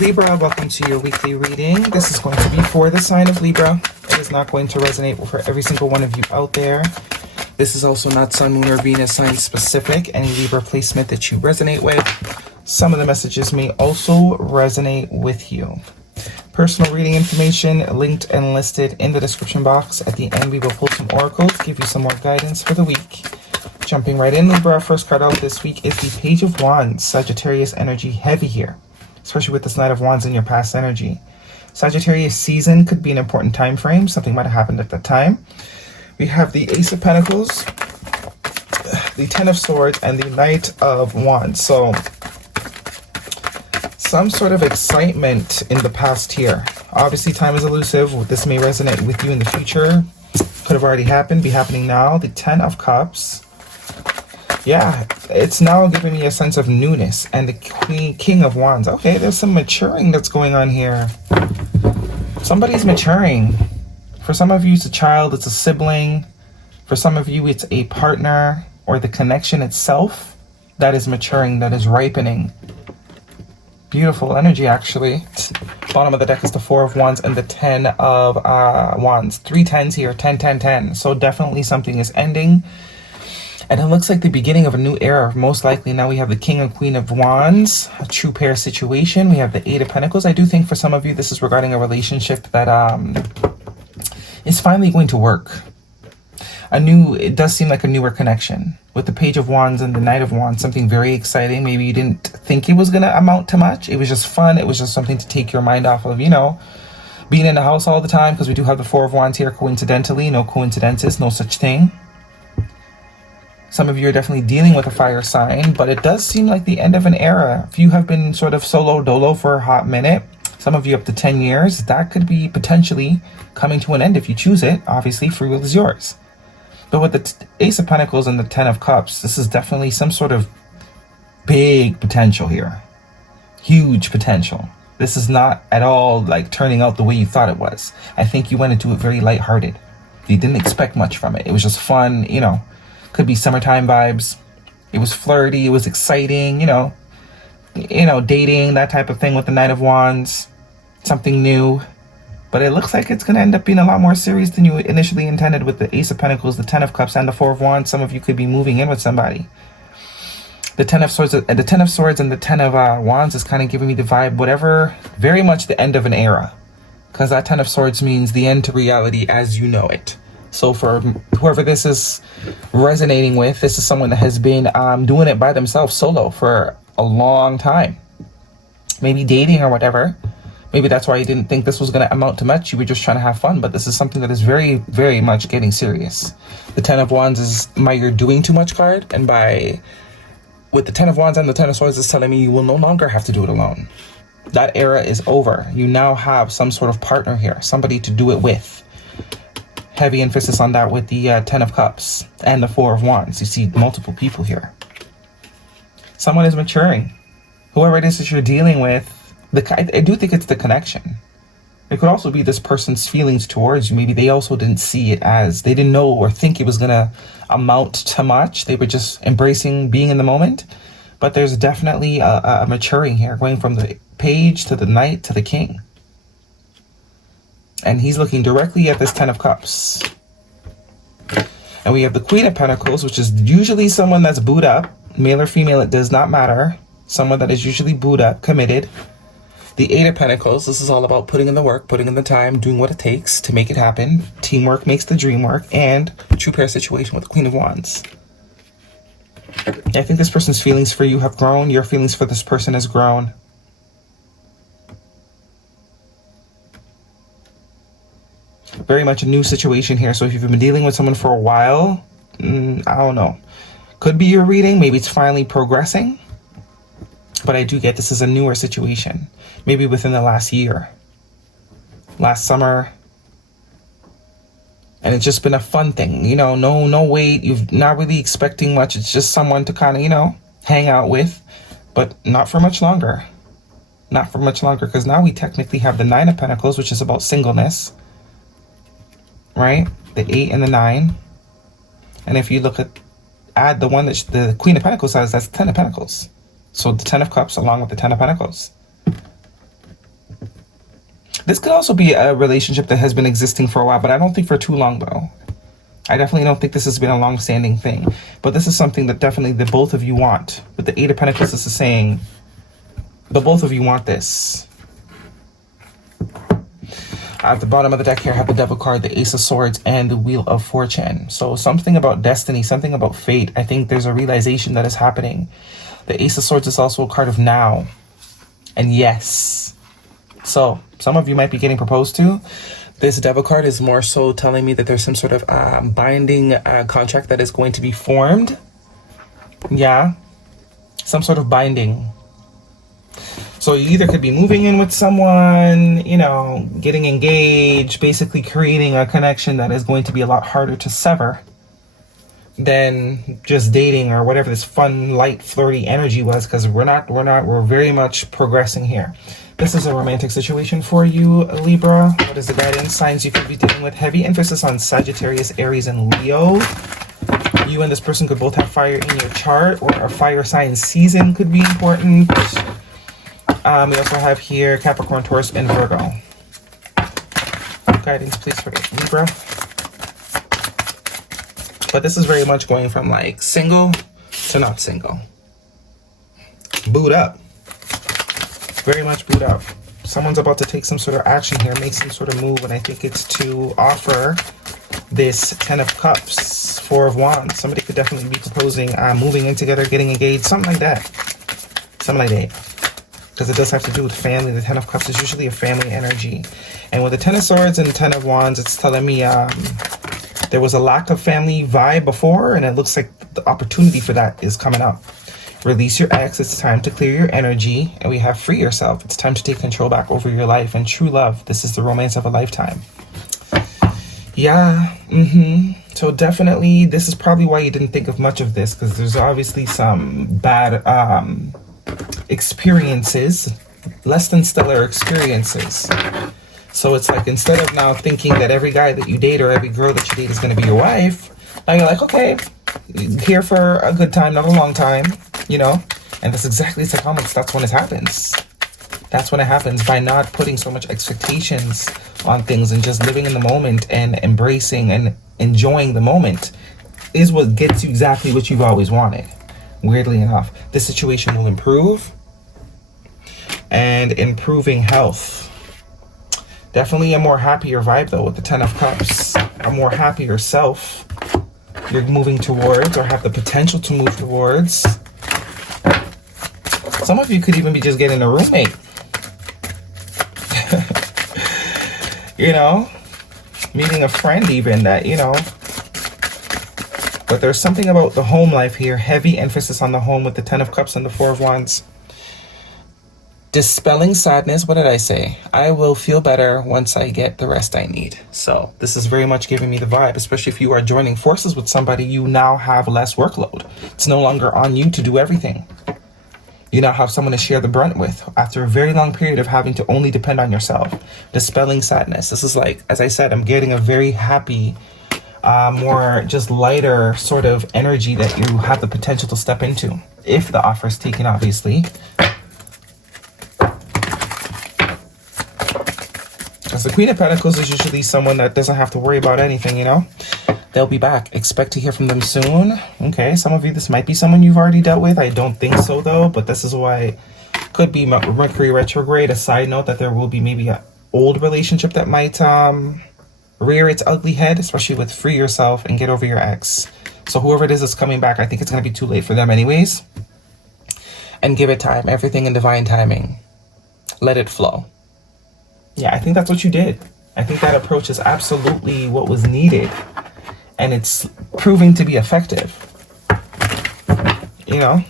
Libra, welcome to your weekly reading. This is going to be for the sign of Libra. It is not going to resonate for every single one of you out there. This is also not Sun, Moon, or Venus sign specific. Any Libra placement that you resonate with, some of the messages may also resonate with you. Personal reading information linked and listed in the description box. At the end, we will pull some oracles, give you some more guidance for the week. Jumping right in, Libra, first card out this week is the Page of Wands. Sagittarius energy heavy here, especially with this Knight of Wands in your past energy. Sagittarius season could be an important time frame. Something might have happened at that time. We have the Ace of Pentacles, the Ten of Swords, and the Knight of Wands. So some sort of excitement in the past here. Obviously, time is elusive. This may resonate with you in the future. Could have already happened, be happening now. The Ten of Cups. Yeah, it's now giving me a sense of newness. And the King of Wands. Okay, there's some maturing that's going on here. Somebody's maturing. For some of you, it's a child, it's a sibling. For some of you, it's a partner or the connection itself that is maturing, that is ripening. Beautiful energy, actually. Bottom of the deck is the Four of Wands and the Ten of Wands. 3 10s here, 10, 10, 10. So definitely something is ending. And it looks like the beginning of a new era. Most likely now we have the King and Queen of Wands, a true pair situation. We have the Eight of Pentacles. I do think for some of you, this is regarding a relationship that is finally going to work. It does seem like a newer connection. With the Page of Wands and the Knight of Wands, something very exciting. Maybe you didn't think it was going to amount to much. It was just fun. It was just something to take your mind off of, being in the house all the time. Because we do have the Four of Wands here coincidentally. No coincidences, no such thing. Some of you are definitely dealing with a fire sign, but it does seem like the end of an era. If you have been sort of solo dolo for a hot minute, some of you up to 10 years, that could be potentially coming to an end if you choose it. Obviously, free will is yours. But with the Ace of Pentacles and the Ten of Cups, this is definitely some sort of big potential here. Huge potential. This is not at all like turning out the way you thought it was. I think you went into it very lighthearted. You didn't expect much from it. It was just fun, could be summertime vibes. It was flirty, it was exciting, dating, that type of thing with the Knight of Wands. Something new. But it looks like it's going to end up being a lot more serious than you initially intended with the Ace of Pentacles, the Ten of Cups, and the Four of Wands. Some of you could be moving in with somebody. The Ten of Swords and the Ten of Wands is kind of giving me the vibe, whatever, very much the end of an era. Because that Ten of Swords means the end to reality as you know it. So for whoever this is resonating with, this is someone that has been doing it by themselves, solo, for a long time. Maybe dating or whatever. Maybe that's why you didn't think this was going to amount to much. You were just trying to have fun. But this is something that is very, very much getting serious. The Ten of Wands is my you're doing too much card. And with the Ten of Wands and the Ten of Swords is telling me you will no longer have to do it alone. That era is over. You now have some sort of partner here. Somebody to do it with. Heavy emphasis on that with the Ten of Cups and the Four of Wands. You see multiple people here. Someone is maturing. Whoever it is that you're dealing with, I do think it's the connection. It could also be this person's feelings towards you. Maybe they also didn't see it as, they didn't know or think it was going to amount to much. They were just embracing being in the moment. But there's definitely a maturing here, going from the Page to the Knight to the King. And he's looking directly at this Ten of Cups. And we have the Queen of Pentacles, which is usually someone that's booed up. Male or female, it does not matter. Someone that is usually booed up, committed. The Eight of Pentacles, this is all about putting in the work, putting in the time, doing what it takes to make it happen. Teamwork makes the dream work. And true pair situation with the Queen of Wands. I think this person's feelings for you have grown. Your feelings for this person has grown. Very much a new situation here. So if you've been dealing with someone for a while, I don't know. Could be your reading. Maybe it's finally progressing. But I do get this is a newer situation. Maybe within the last year. Last summer. And it's just been a fun thing. No wait. You're not really expecting much. It's just someone to kind of, hang out with. But not for much longer. Not for much longer. Because now we technically have the Nine of Pentacles, which is about singleness. Right? The 8 and the 9. And if you add the one that the Queen of Pentacles has, that's the Ten of Pentacles. So the Ten of Cups along with the Ten of Pentacles. This could also be a relationship that has been existing for a while, but I don't think for too long, though. I definitely don't think this has been a long-standing thing. But this is something that definitely the both of you want. With the Eight of Pentacles, this is saying the both of you want this. At the bottom of the deck here, I have the Devil card, the Ace of Swords, and the Wheel of Fortune. So something about destiny, something about fate. I think there's a realization that is happening. The Ace of Swords is also a card of now. And yes. So some of you might be getting proposed to. This Devil card is more so telling me that there's some sort of binding contract that is going to be formed. Yeah. Some sort of binding. So you either could be moving in with someone, you know, getting engaged, basically creating a connection that is going to be a lot harder to sever than just dating or whatever this fun, light, flirty energy was, because we're very much progressing here. This is a romantic situation for you, Libra. What is the guidance signs you could be dealing with? Heavy emphasis on Sagittarius, Aries, and Leo. You and this person could both have fire in your chart, or a fire sign season could be important. We also have here Capricorn, Taurus, and Virgo. Guidance, please, for Libra. But this is very much going from like single to not single. Boot up. Very much boot up. Someone's about to take some sort of action here, make some sort of move, and I think it's to offer this Ten of Cups, Four of Wands. Somebody could definitely be proposing moving in together, getting engaged, something like that. Something like that. Because it does have to do with family. The Ten of Cups is usually a family energy. And with the Ten of Swords and Ten of Wands, it's telling me there was a lack of family vibe before, and it looks like the opportunity for that is coming up. Release your ex. It's time to clear your energy. And we have free yourself. It's time to take control back over your life. And true love. This is the romance of a lifetime. Yeah. So definitely, this is probably why you didn't think of much of this, because there's obviously some bad experiences, less than stellar experiences. So it's like, instead of now thinking that every guy that you date or every girl that you date is going to be your wife, now you're like, okay, here for a good time, not a long time, you know. And that's exactly psychometrics. That's when it happens. That's when it happens, by not putting so much expectations on things and just living in the moment and embracing and enjoying the moment is what gets you exactly what you've always wanted. Weirdly enough, this situation will improve, and improving health. Definitely a more happier vibe though with the Ten of Cups. A more happier self you're moving towards, or have the potential to move towards. Some of you could even be just getting a roommate. You know, meeting a friend even that, you know. But there's something about the home life here. Heavy emphasis on the home with the Ten of Cups and the Four of Wands. Dispelling sadness. What did I say? I will feel better once I get the rest I need. So this is very much giving me the vibe, especially if you are joining forces with somebody. You now have less workload. It's no longer on you to do everything. You now have someone to share the brunt with after a very long period of having to only depend on yourself. Dispelling sadness. This is like, as I said, I'm getting a very happy, more just lighter sort of energy that you have the potential to step into, if the offer is taken, obviously. Because the Queen of Pentacles is usually someone that doesn't have to worry about anything, you know. They'll be back. Expect to hear from them soon. Okay, some of you, this might be someone you've already dealt with. I don't think so though, but this is why could be Mercury retrograde. A side note that there will be maybe an old relationship that might rear its ugly head, especially with free yourself and get over your ex. So whoever it is that's coming back, I think it's going to be too late for them anyways. And give it time. Everything in divine timing. Let it flow. Yeah, I think that's what you did. I think that approach is absolutely what was needed. And it's proving to be effective. You know?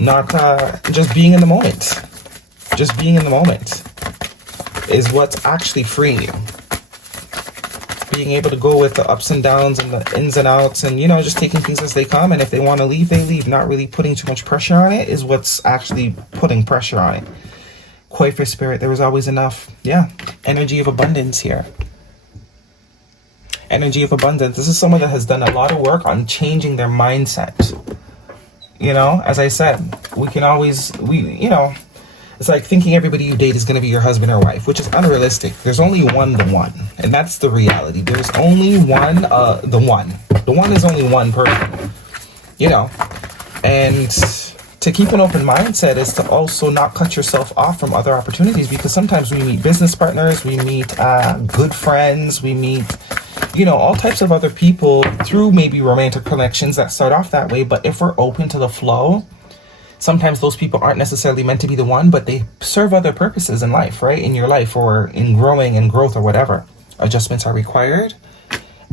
Not just being in the moment. Just being in the moment is what's actually freeing you. Being able to go with the ups and downs and the ins and outs, and, you know, just taking things as they come. And if they want to leave, they leave. Not really putting too much pressure on it is what's actually putting pressure on it. Quite for spirit, there was always enough. Yeah, energy of abundance here. Energy of abundance. This is someone that has done a lot of work on changing their mindset. You know, as I said, we can always, you know, It's like thinking everybody you date is going to be your husband or wife, which is unrealistic. There's only one, the one. And that's the reality. There's only one, the one. The one is only one person, you know. And to keep an open mindset is to also not cut yourself off from other opportunities, because sometimes we meet business partners, we meet good friends, we meet, you know, all types of other people through maybe romantic connections that start off that way. But if we're open to the flow, sometimes those people aren't necessarily meant to be the one, but they serve other purposes in life, right? In your life or in growing and growth or whatever. Adjustments are required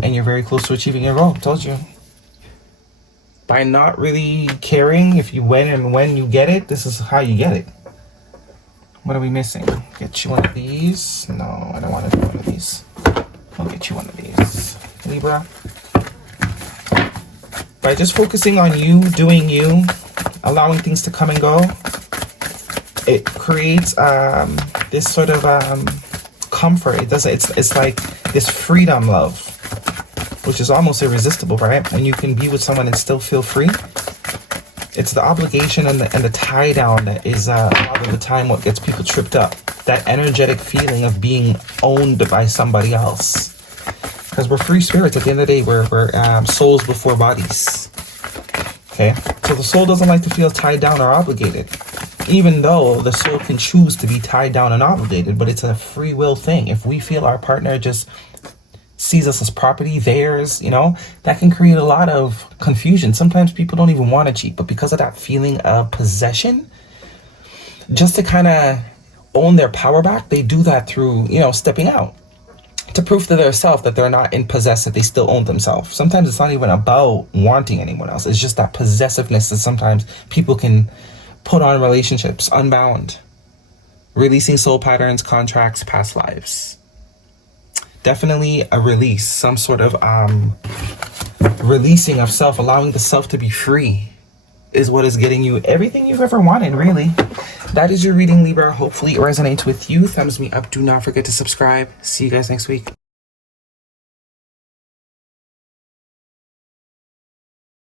and you're very close to achieving your goal. Told you. By not really caring if you when you get it, this is how you get it. What are we missing? Get you one of these? No, I don't want to do one of these. I'll get you one of these. Libra. By just focusing on you, doing you, allowing things to come and go, it creates this sort of comfort. It's like this freedom love, which is almost irresistible, right? When you can be with someone and still feel free. It's the obligation and the tie down that is a lot of the time what gets people tripped up. That energetic feeling of being owned by somebody else. Because we're free spirits. At the end of the day, we're souls before bodies. Okay? So the soul doesn't like to feel tied down or obligated. Even though the soul can choose to be tied down and obligated, but it's a free will thing. If we feel our partner just sees us as property, theirs, you know, that can create a lot of confusion. Sometimes people don't even want to cheat, but because of that feeling of possession, just to kind of own their power back, they do that through, you know, stepping out to prove to themselves that they're not in possess, that they still own themselves. Sometimes it's not even about wanting anyone else. It's just that possessiveness that sometimes people can put on relationships, unbound, releasing soul patterns, contracts, past lives. Definitely a release, some sort of releasing of self, allowing the self to be free is what is getting you everything you've ever wanted, really. That is your reading, Libra. Hopefully it resonates with you. Thumbs me up. Do not forget to subscribe. See you guys next week.